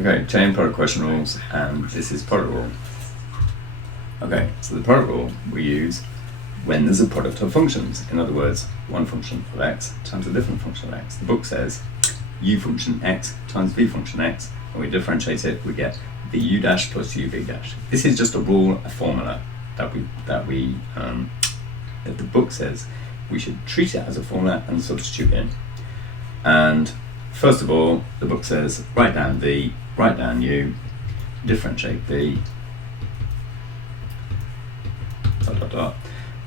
Okay, chain product question rules, and this is product rule. Okay, so the product rule we use when there's a product of functions. In other words, one function of x times a different function of x. The book says u function x times v function x, and we differentiate it, we get vu dash plus uv dash. This is just a rule, a formula that the book says we should treat it as a formula and substitute in. And first of all, the book says write down v, write down u, differentiate v,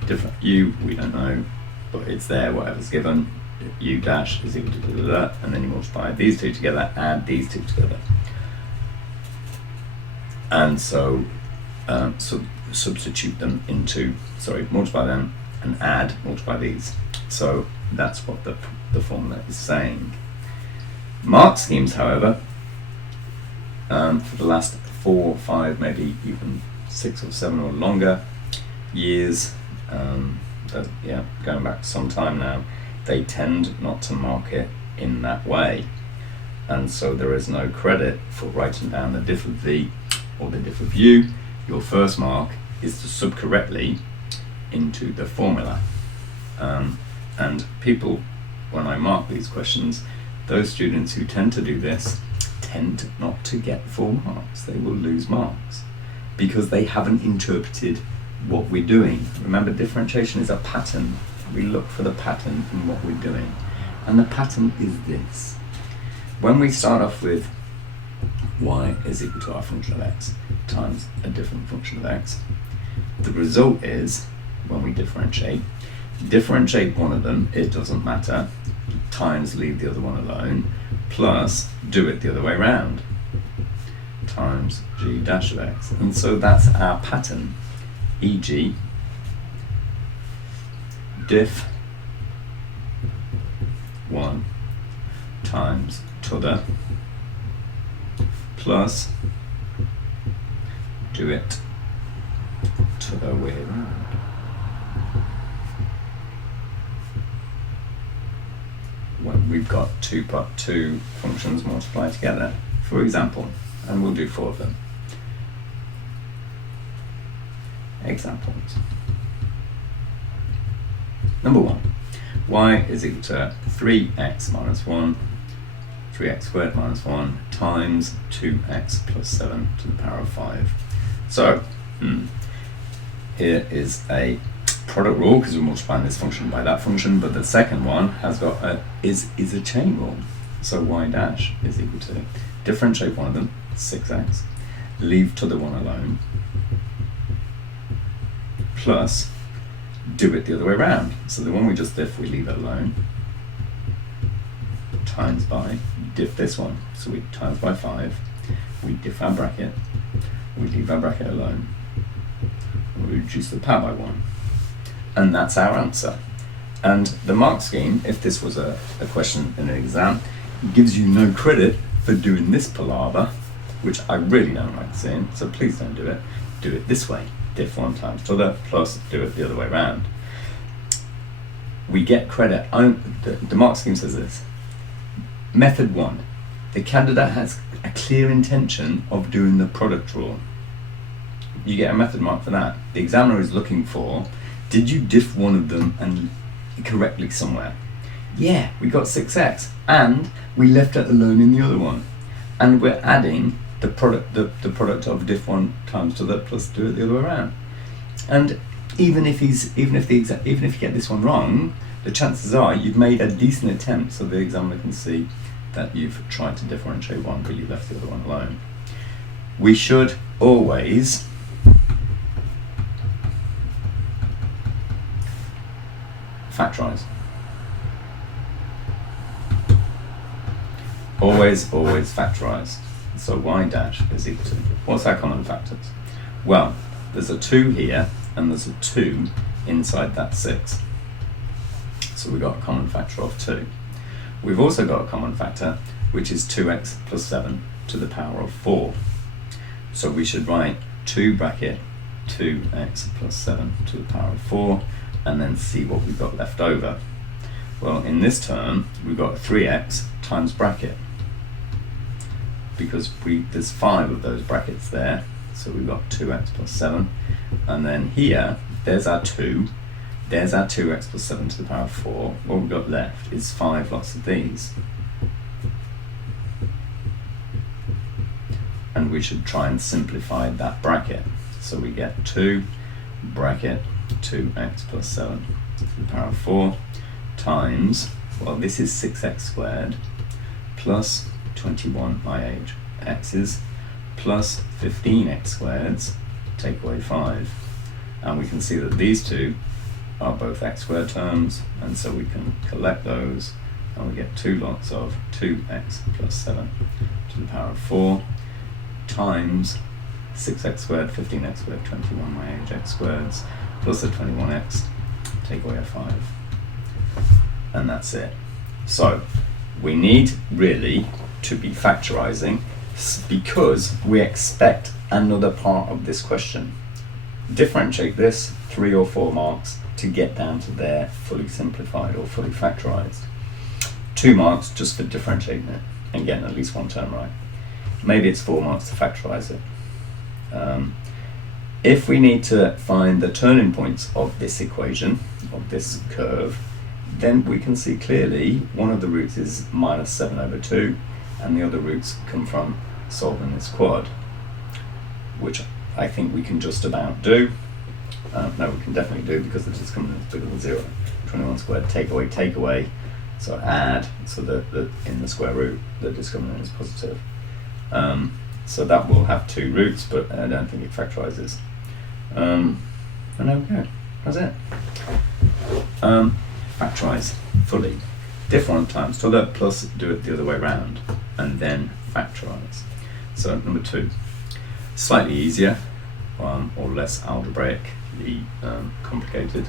different u we don't know, but it's there, whatever's given. U dash is equal to and then you multiply these two together, add these two together, and so substitute them into, multiply them and multiply these. So that's what the formula is saying. Mark schemes, however, for the last 4, 5, maybe even 6 or 7 or longer years, going back some time now, they tend not to mark it in that way, and so there is no credit for writing down the diff of v or the diff of u. Your first mark is to sub correctly into the formula, and people, when I mark these questions, those students who tend to do this tend not to get full marks. They will lose marks because they haven't interpreted what we're doing. Remember, differentiation is a pattern. We look for the pattern in what we're doing, and the pattern is this. When we start off with y is equal to our function of x times a different function of x, the result is, when we differentiate one of them, it doesn't matter, times leave the other one alone, plus do it the other way around, times g dash of x. And so that's our pattern, e.g. diff 1 times t'other plus do it t'other way around. When we've got two functions multiplied together, for example, and we'll do 4 of them. Examples. Number 1, y is equal to 3x minus 1, 3x squared minus 1 times 2x plus 7 to the power of 5. So, here is a product rule because we're multiplying this function by that function, but the second one has got is a chain rule. So y dash is equal to differentiate one of them, 6x, leave t'other one alone, plus do it the other way around. So the one we just diff, we leave it alone, times by diff this one. So we times by 5, we diff our bracket, we leave our bracket alone, we reduce the power by 1. And that's our answer. And the mark scheme, if this was a question in an exam, gives you no credit for doing this palaver, which I really don't like seeing, so please don't do it. Do it this way. Diff 1 times t'other plus do it the other way around. We get credit. The mark scheme says this. Method 1. The candidate has a clear intention of doing the product rule. You get a method mark for that. The examiner is looking for, did you diff one of them and correctly somewhere? Yeah, we got 6x, and we left it alone in the other one. And we're adding the product of diff 1 times t'other plus do it the other way around. And even if you get this one wrong, the chances are you've made a decent attempt, so the examiner can see that you've tried to differentiate one, but you left the other one alone. We should always factorize. Always factorize. So y dash is equal to, what's our common factors? Well, there's a 2 here, and there's a 2 inside that 6. So we've got a common factor of 2. We've also got a common factor, which is 2x plus 7 to the power of 4. So we should write 2 bracket 2x plus 7 to the power of 4, and then see what we've got left over. Well, in this term, we've got 3x times bracket because there's 5 of those brackets there, so we've got 2x plus 7, and then here, there's our 2, there's our 2x plus 7 to the power of 4. What we've got left is 5 lots of these. And we should try and simplify that bracket. So we get 2 bracket 2x plus 7 to the power of 4 times, well, this is 6x squared plus 21 x's plus 15x squareds, take away 5. And we can see that these two are both x squared terms, and so we can collect those, and we get 2 lots of 2x plus 7 to the power of 4 times 6x squared, 15x squared, 21 x squareds, plus the 21x, take away a 5. And that's it. So we need really to be factorizing because we expect another part of this question. Differentiate this 3 or 4 marks to get down to there fully simplified or fully factorized. 2 marks just for differentiating it and getting at least one term right. Maybe it's 4 marks to factorize it. If we need to find the turning points of this equation, of this curve, then we can see clearly one of the roots is minus 7 over 2, and the other roots come from solving this quad, which I think we can just about do. No, we can definitely do because the discriminant is bigger than 0. 21 squared, take away, so add, so that in the square root, the discriminant is positive. So that will have 2 roots, but I don't think it factorizes. And there we go, that's it. Factorize fully. Diff 1 times t'other plus do it the other way around, and then factorize. So number 2, slightly easier, or less algebraically complicated.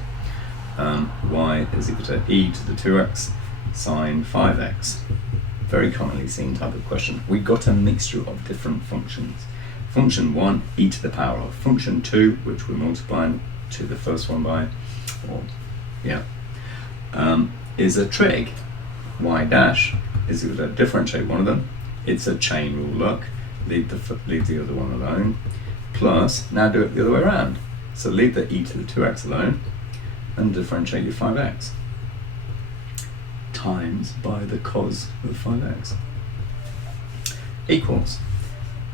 Y is equal to e to the 2x sine 5x. Very commonly seen type of question. We got a mixture of different functions. Function 1, e to the power of. Function 2, which we're multiplying to the first one by, is a trig. Y dash is equal to differentiate one of them. It's a chain rule look. Leave the other one alone. Plus, now do it the other way around. So leave the e to the 2x alone and differentiate your 5x. Times by the cos of 5x equals.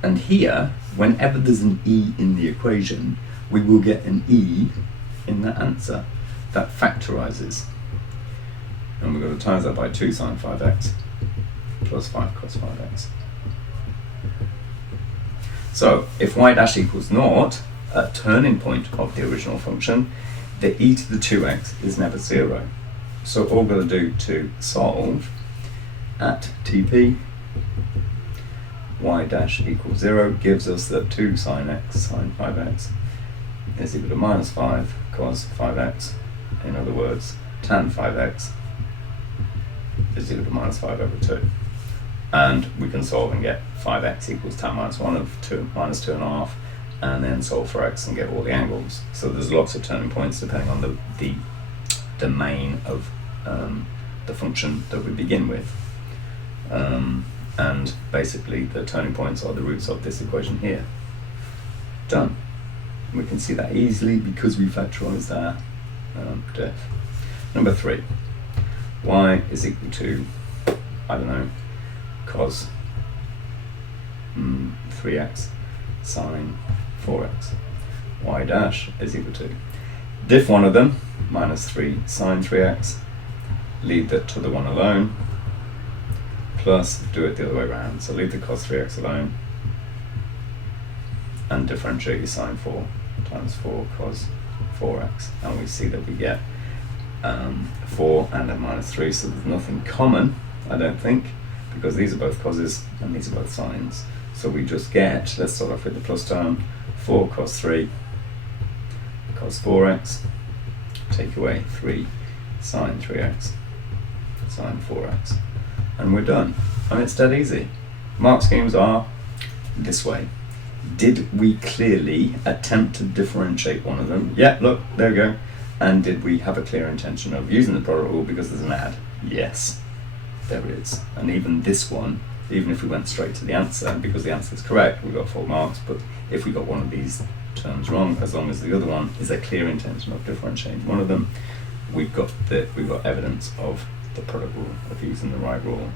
And here, whenever there's an e in the equation, we will get an e in the answer that factorizes. And we're going to times that by 2 sine 5x plus 5 cos 5x. So if y dash equals 0, at turning point of the original function, the e to the 2x is never 0. So all we're going to do to solve at TP, y dash equals 0 gives us that 2 sine x sine 5x is equal to minus 5 cos 5x. In other words, tan 5x is equal to minus 5 over 2. And we can solve and get 5x equals tan minus 1 of 2 minus 2.5, and then solve for x and get all the angles. So there's lots of turning points depending on the domain of the function that we begin with. And basically the turning points are the roots of this equation here. Done. We can see that easily because we factorized our diff. Number 3, y is equal to, I don't know, cos 3x sine 4x. Y dash is equal to diff one of them, minus 3 sine 3x, leave the t'other one alone, plus do it the other way around. So leave the cos 3x alone and differentiate your sine 4 times 4 cos 4x. And we see that we get 4 and a minus 3, so there's nothing common, I don't think, because these are both causes and these are both sines. So we just get, let's start off with the plus term, 4 cos 3 cos 4x, take away 3 sine 3x sine 4x, and we're done. And it's dead easy. Mark schemes are this way. Did we clearly attempt to differentiate one of them? Yeah, look, there we go. And did we have a clear intention of using the product rule because there's an add? Yes, there is. And even this one even if we went straight to the answer, because the answer is correct, we got 4 marks. But if we got one of these terms wrong, as long as the other one is a clear intention of differentiating one of them, we've got evidence of the product rule, of using the right rule.